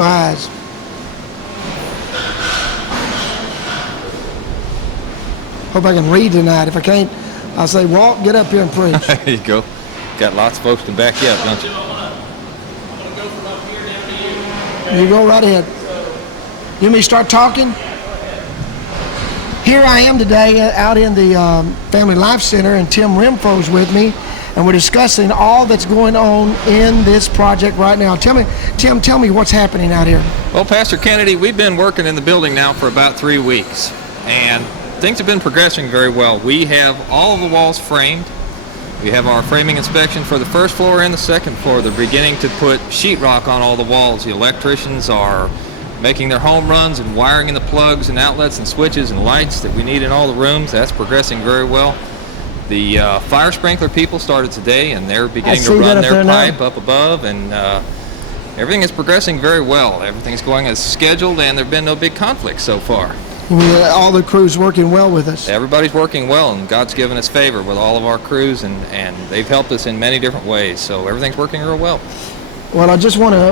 my eyes. Hope I can read tonight. If I can't, I'll say, Walt, get up here and preach. There you go. Got lots of folks to back you up, don't you? You go right ahead. You want me to start talking? Here I am today out in the Family Life Center, and Tim Renfro's with me, and we're discussing all that's going on in this project right now. Tim, tell me what's happening out here. Well, Pastor Kennedy, we've been working in the building now for about 3 weeks, and things have been progressing very well. We have all of the walls framed. We have our framing inspection for the first floor and the second floor. They're beginning to put sheetrock on all the walls. The electricians are making their home runs and wiring in the plugs and outlets and switches and lights that we need in all the rooms. That's progressing very well. The fire sprinkler people started today, and they're beginning to run their pipe up above, and everything is progressing very well. Everything's going as scheduled, and there have been no big conflicts so far. All the crews working well with us. Everybody's working well, and God's given us favor with all of our crews, and they've helped us in many different ways. So everything's working real well. Well,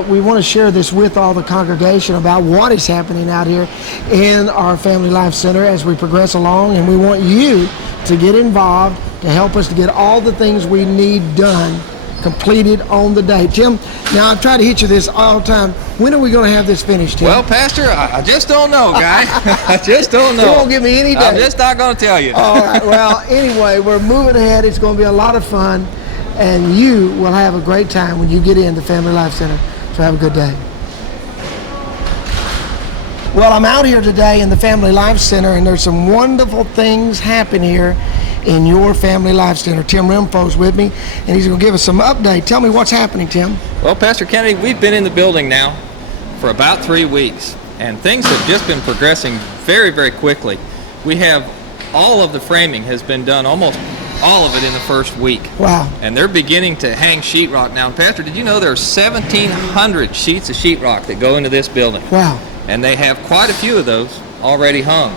we want to share this with all the congregation about what is happening out here in our Family Life Center as we progress along, and we want you to get involved to help us to get all the things we need done, completed on the day. Tim, now I've tried to hit you this all the time. When are we going to have this finished, Tim? Well, Pastor, I just don't know, guy. I just don't know. You won't give me any day. I'm just not going to tell you. All right. Well, anyway, we're moving ahead. It's going to be a lot of fun, and you will have a great time when you get in the Family Life Center. So have a good day. Well, I'm out here today in the Family Life Center, and there's some wonderful things happening here in your Family Life Center. Tim Renfro's with me, and he's going to give us some update. Tell me what's happening, Tim. Well, Pastor Kennedy, we've been in the building now for about 3 weeks, and things have just been progressing very, very quickly. We have all of the framing has been done, almost all of it in the first week. Wow. And they're beginning to hang sheetrock now. Pastor, did you know there are 1,700 sheets of sheetrock that go into this building? Wow. And they have quite a few of those already hung.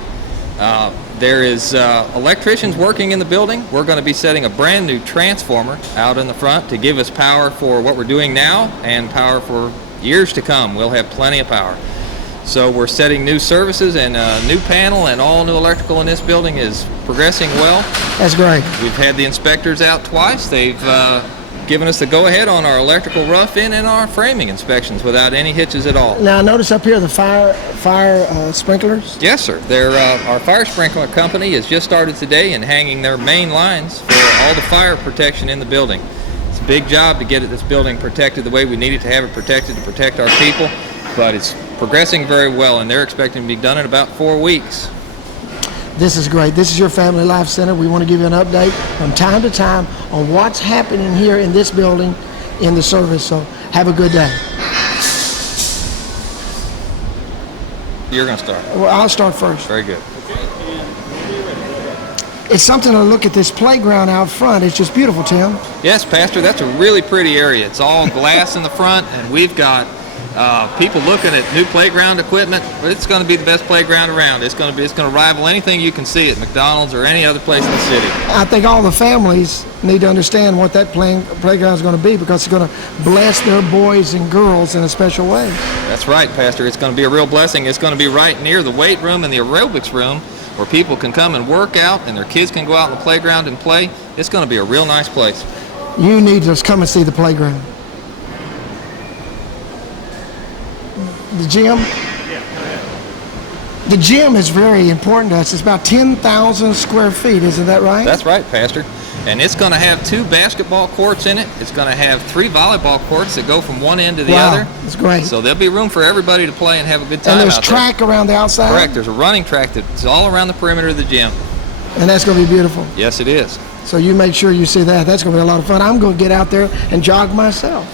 There is electricians working in the building. We're going to be setting a brand new transformer out in the front to give us power for what we're doing now and power for years to come. We'll have plenty of power. So we're setting new services, and a new panel and all new electrical in this building is progressing well. That's great. We've had the inspectors out twice. They've given us the go-ahead on our electrical rough-in and our framing inspections without any hitches at all. Now, notice up here the fire sprinklers. Yes, sir. Our fire sprinkler company has just started today and hanging their main lines for all the fire protection in the building. It's a big job to get this building protected the way we need it to have it protected to protect our people, but it's progressing very well, and they're expecting to be done in about 4 weeks. This is great. This is your Family Life Center. We want to give you an update from time to time on what's happening here in this building in the service. So have a good day. You're going to start. Well, I'll start first. Very good. It's something to look at this playground out front. It's just beautiful, Tim. Yes, Pastor, that's a really pretty area. It's all glass in the front, and we've got people looking at new playground equipment. But it's going to be the best playground around. It's going to rival anything you can see at McDonald's or any other place in the city. I think all the families need to understand what that playground is going to be, because it's going to bless their boys and girls in a special way. That's right, Pastor. It's going to be a real blessing. It's going to be right near the weight room and the aerobics room, where people can come and work out and their kids can go out in the playground and play. It's going to be a real nice place. You need to come and see the playground. The gym? The gym is very important to us. It's about 10,000 square feet, isn't that right? That's right, Pastor. And it's going to have 2 basketball courts in it. It's going to have 3 volleyball courts that go from one end to the other. That's great. So there'll be room for everybody to play and have a good time. And there's track around the outside? Correct. There's a running track that's all around the perimeter of the gym. And that's going to be beautiful. Yes, it is. So you make sure you see that. That's going to be a lot of fun. I'm going to get out there and jog myself.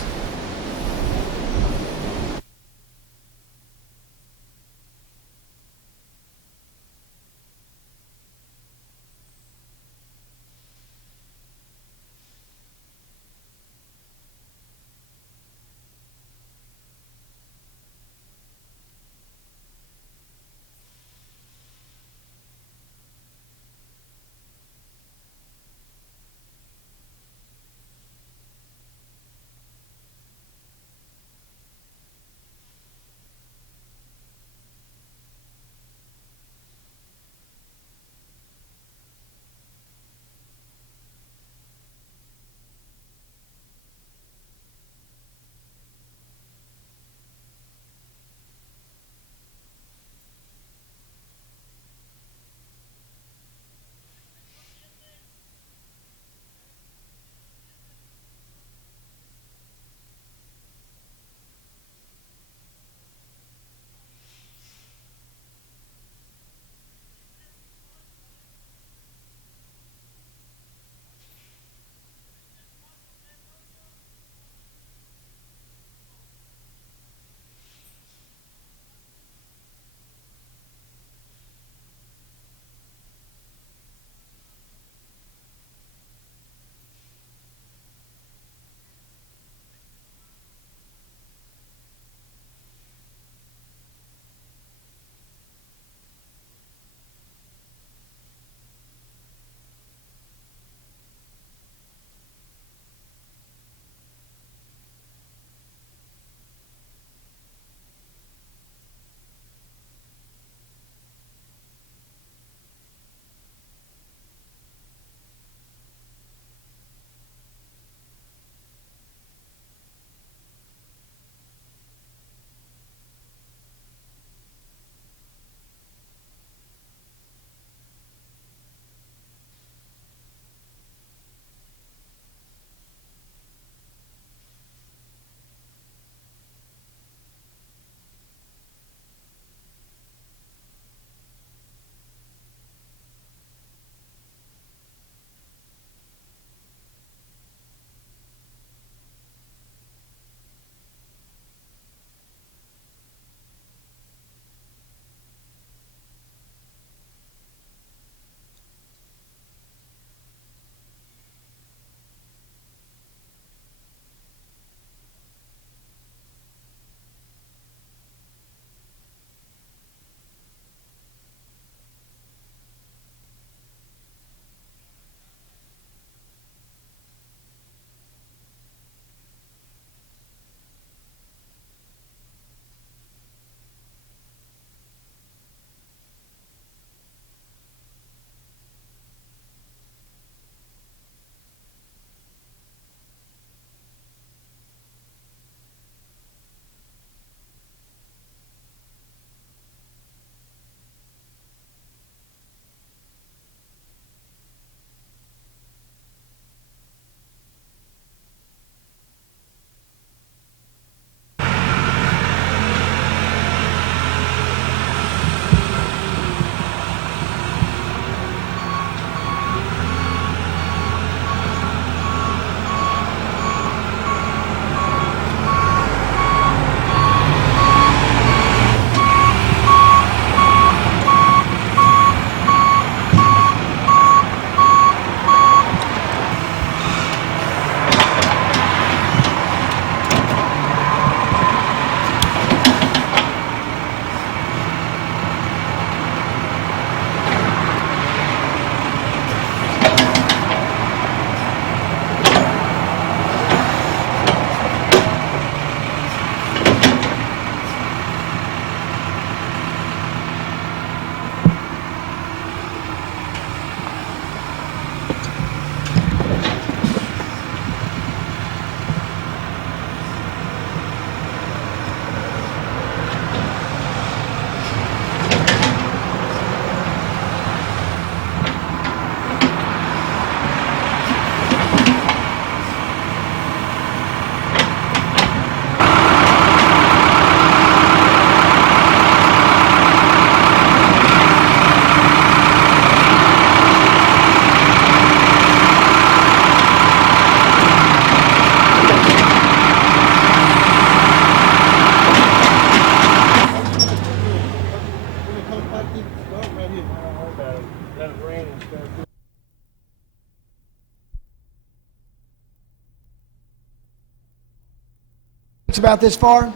It's about this far.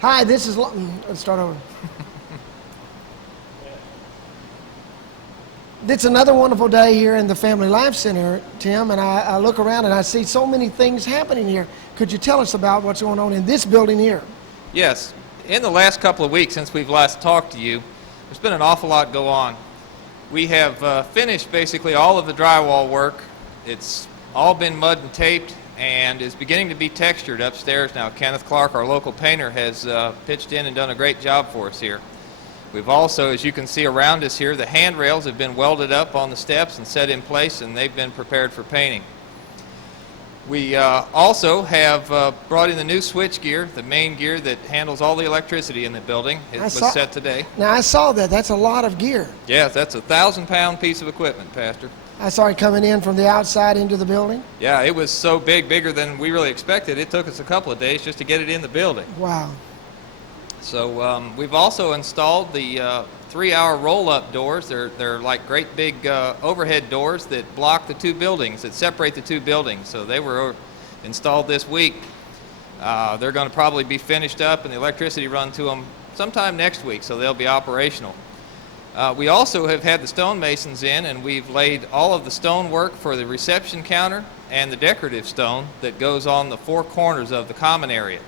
Hi, this is. Let's start over. It's another wonderful day here in the Family Life Center, Tim, and I look around and I see so many things happening here. Could you tell us about what's going on in this building here? Yes. In the last couple of weeks since we've last talked to you, there's been an awful lot go on. We have finished basically all of the drywall work. It's all been mud and taped and is beginning to be textured upstairs now. Kenneth Clark, our local painter, has pitched in and done a great job for us here. We've also, as you can see around us here, the handrails have been welded up on the steps and set in place, and they've been prepared for painting. We also have brought in the new switch gear, the main gear that handles all the electricity in the building. It was set today. Now, I saw that. That's a lot of gear. Yes, that's a 1,000-pound piece of equipment, Pastor. I saw it coming in from the outside into the building. Yeah, it was so big, bigger than we really expected. It took us a couple of days just to get it in the building. Wow. So we've also installed the 3-hour roll-up doors. They're like great big overhead doors that block the two buildings, that separate the two buildings. So they were installed this week. They're going to probably be finished up and the electricity run to them sometime next week, so they'll be operational. We also have had the stonemasons in, and we've laid all of the stone work for the reception counter and the decorative stone that goes on the four corners of the common area.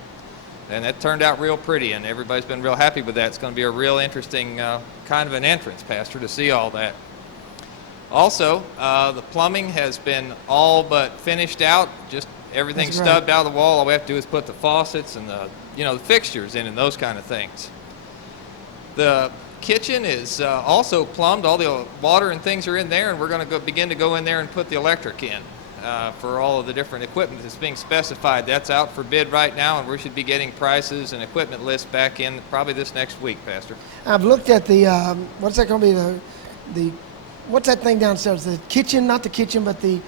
And that turned out real pretty, and everybody's been real happy with that. It's going to be a real interesting kind of an entrance, Pastor, to see all that. Also, the plumbing has been all but finished out. Just everything stubbed out of the wall. All we have to do is put the faucets and the fixtures in and those kind of things. The kitchen is also plumbed. All the water and things are in there, and we're going to begin to go in there and put the electric in. For all of the different equipment that's being specified. That's out for bid right now, and we should be getting prices and equipment lists back in probably this next week, Pastor. I've looked at the, what's that going to be, what's that thing downstairs? The kitchen, not the kitchen, but the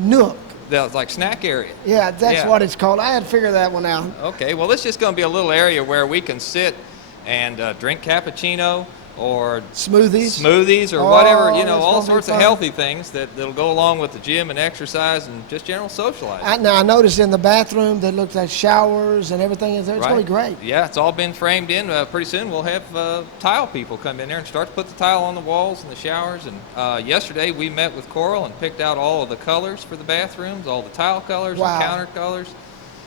nook. The like snack area. Yeah, that's what it's called. I had to figure that one out. Okay, well, this is just going to be a little area where we can sit and drink cappuccino, or smoothies or whatever, all sorts of healthy things that'll go along with the gym and exercise and just general socializing. Now, I noticed in the bathroom that looks like showers and everything is there. It's going to be great. Yeah, it's all been framed in. Pretty soon we'll have tile people come in there and start to put the tile on the walls and the showers. And yesterday we met with Coral and picked out all of the colors for the bathrooms, all the tile colors and counter colors.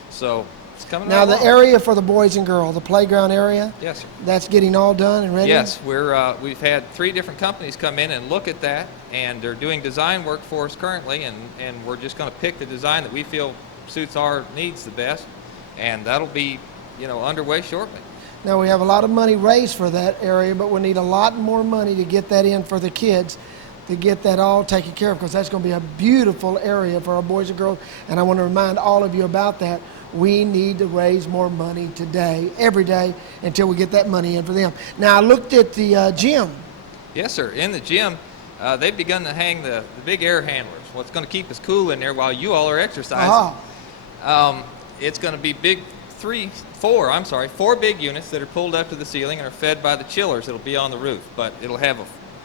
So it's coming now, along. the area for the boys and girls, the playground area, yes, sir. That's getting all done and ready? Yes, we've had 3 different companies come in and look at that, and they're doing design work for us currently, and we're just going to pick the design that we feel suits our needs the best, and that'll be, underway shortly. Now, we have a lot of money raised for that area, but we need a lot more money to get that in for the kids, to get that all taken care of, because that's going to be a beautiful area for our boys and girls, and I want to remind all of you about that. We need to raise more money today, every day, until we get that money in for them. Now, I looked at the gym. Yes, sir. In the gym, they've begun to hang the big air handlers. What's going to keep us cool in there while you all are exercising. It's going to be four big units that are pulled up to the ceiling and are fed by the chillers that'll be on the roof. But it'll have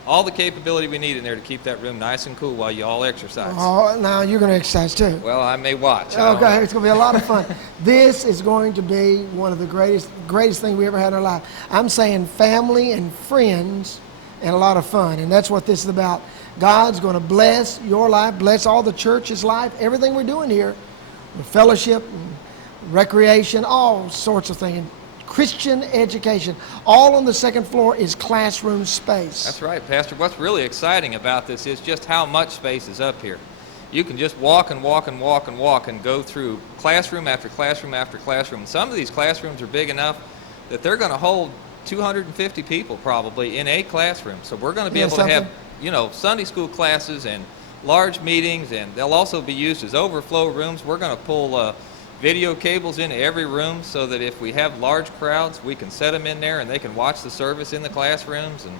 all the capability we need in there to keep that room nice and cool while you all exercise. Oh, now you're going to exercise too. Well, I may watch. Okay, it's going to be a lot of fun. This is going to be one of the greatest things we ever had in our life. I'm saying family and friends and a lot of fun, and that's what this is about. God's going to bless your life, bless all the church's life, everything we're doing here, the fellowship, and recreation, all sorts of things. Christian education. All on the second floor is classroom space. That's right, Pastor. What's really exciting about this is just how much space is up here. You can just walk and walk and walk and walk and go through classroom after classroom after classroom. And some of these classrooms are big enough that they're going to hold 250 people probably in a classroom. So we're going to be able to have, Sunday school classes and large meetings, and they'll also be used as overflow rooms. We're going to pull video cables into every room so that if we have large crowds, we can set them in there and they can watch the service in the classrooms. And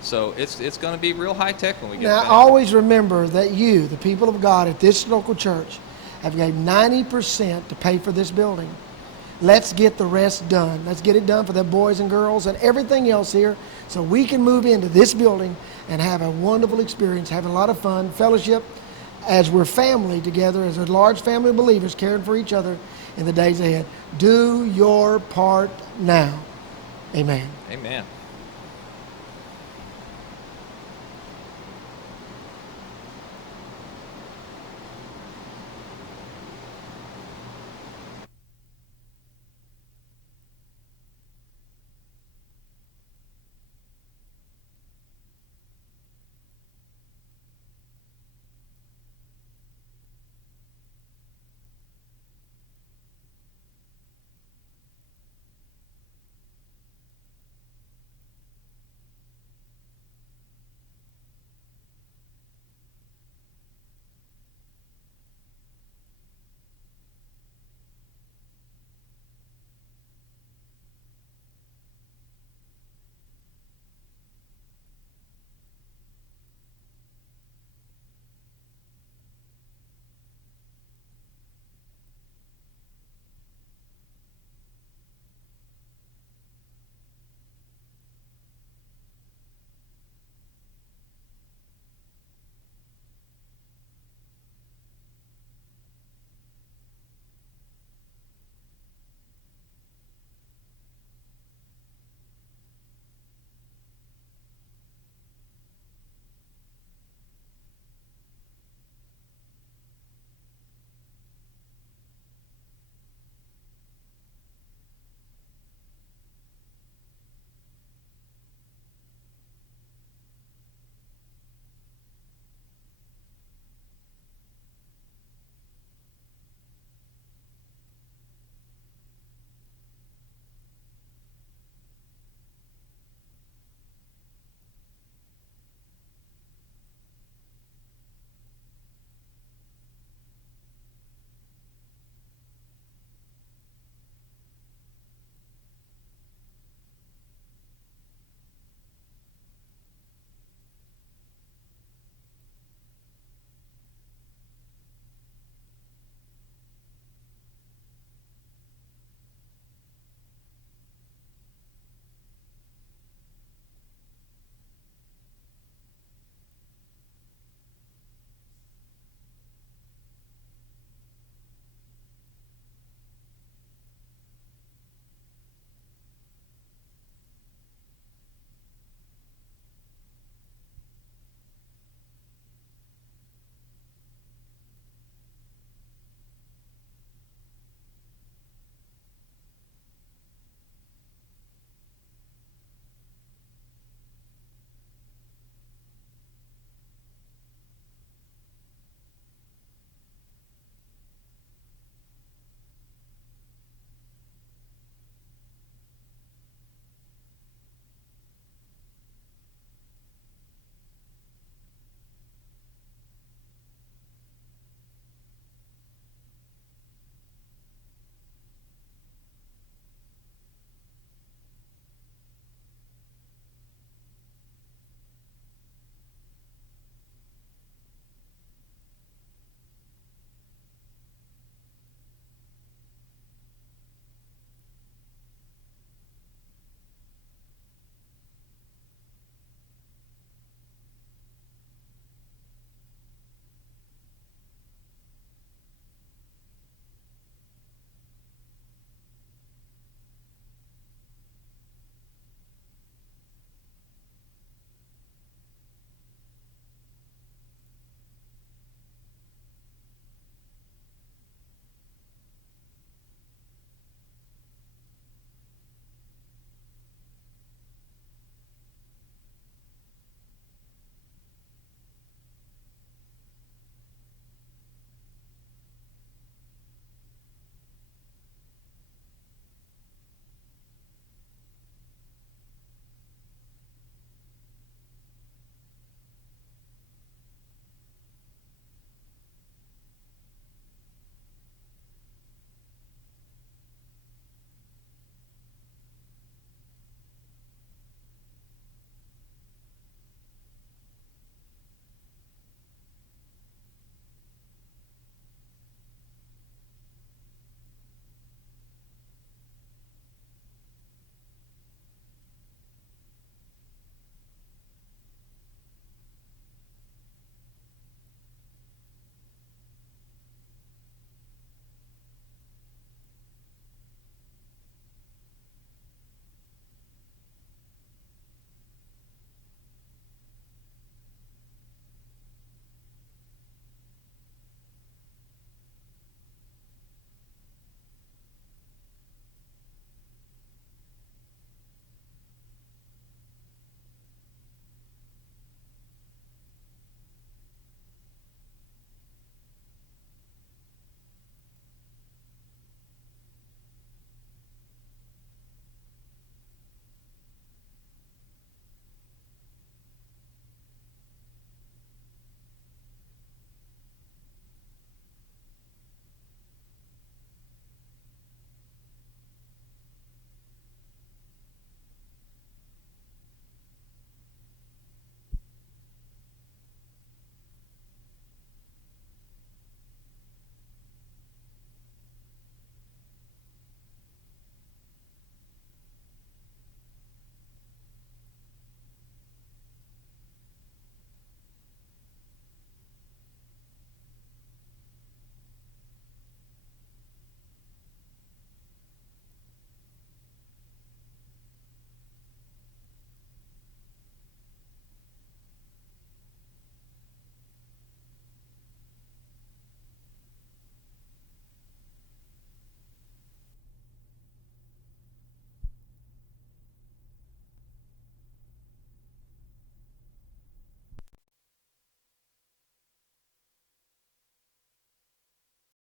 so it's going to be real high tech when we get now, finished. Always remember that you, the people of God at this local church, have gave 90% to pay for this building. Let's get the rest done. Let's get it done for the boys and girls and everything else here so we can move into this building and have a wonderful experience, having a lot of fun, fellowship, as we're family together, as a large family of believers caring for each other in the days ahead. Do your part now. Amen. Amen.